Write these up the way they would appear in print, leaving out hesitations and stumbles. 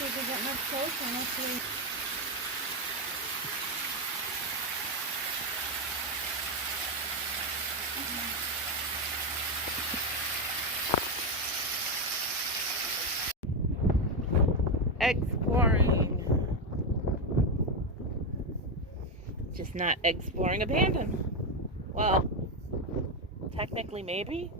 think we're getting up close unless we... Exploring. Just not exploring abandoned. Well, technically maybe.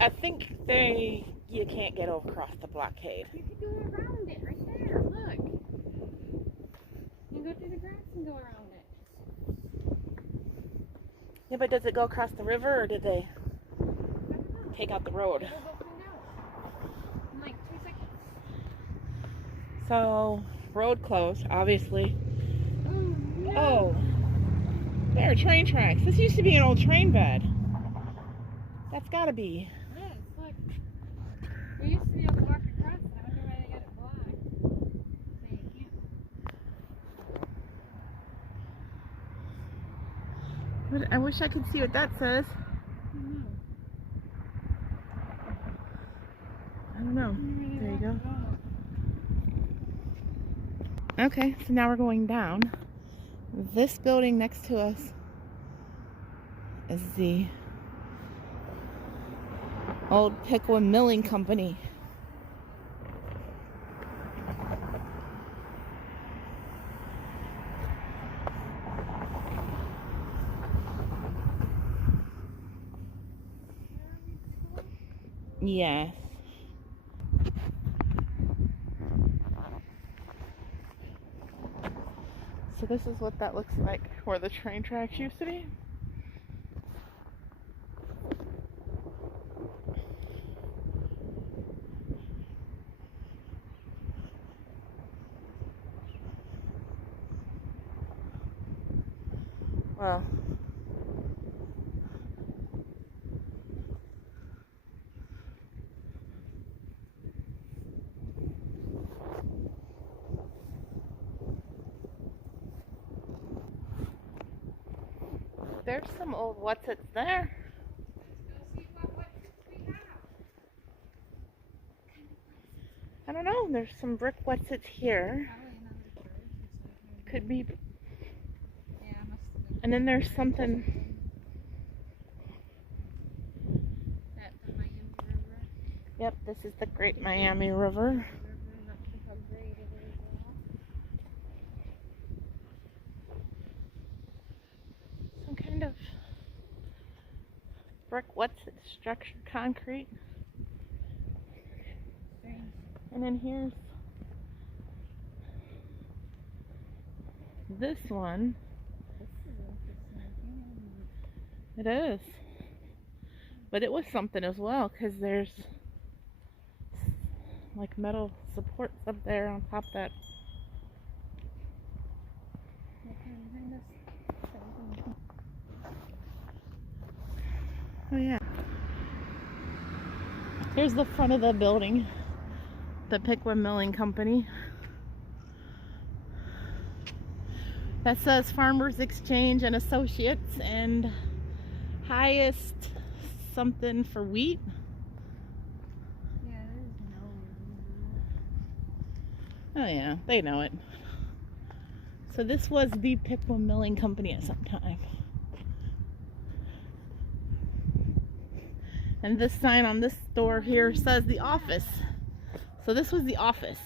I think you can't get across the blockade. You could go around it right there. Look. You can go through the grass and go around it. Yeah, but does it go across the river or did they take out the road? We'll go find out. In like 2 seconds. So, road closed, obviously. Oh, no. Oh, there are train tracks. This used to be an old train bed. That's gotta be. Yes, look. We used to be able to walk across it. I wonder why they got it blocked. So you can't. I wish I could see what that says. I don't know. There you go. Okay, so now we're going down. This building next to us is the old Piqua Milling Company. Yes. So this is what that looks like where the train tracks used to be. Well, there's some old what's-its there. I don't know, there's some brick what's-its here. Could be. And then there's something. That the Miami River. Yep, this is the Great Miami River. Not sure how great it is at all. Some kind of brick what's-it structure, concrete. Strange. And then here's this one. This is interesting. It is. But it was something as well, because there's like metal supports up there on top of that. Oh yeah. Here's the front of the building. The Piqua Milling Company. That says Farmers Exchange and Associates and highest something for wheat. Yeah, there's no. Oh yeah, they know it. So this was the Piqua Milling Company at some time. And this sign on this door here says the office. So this was the office.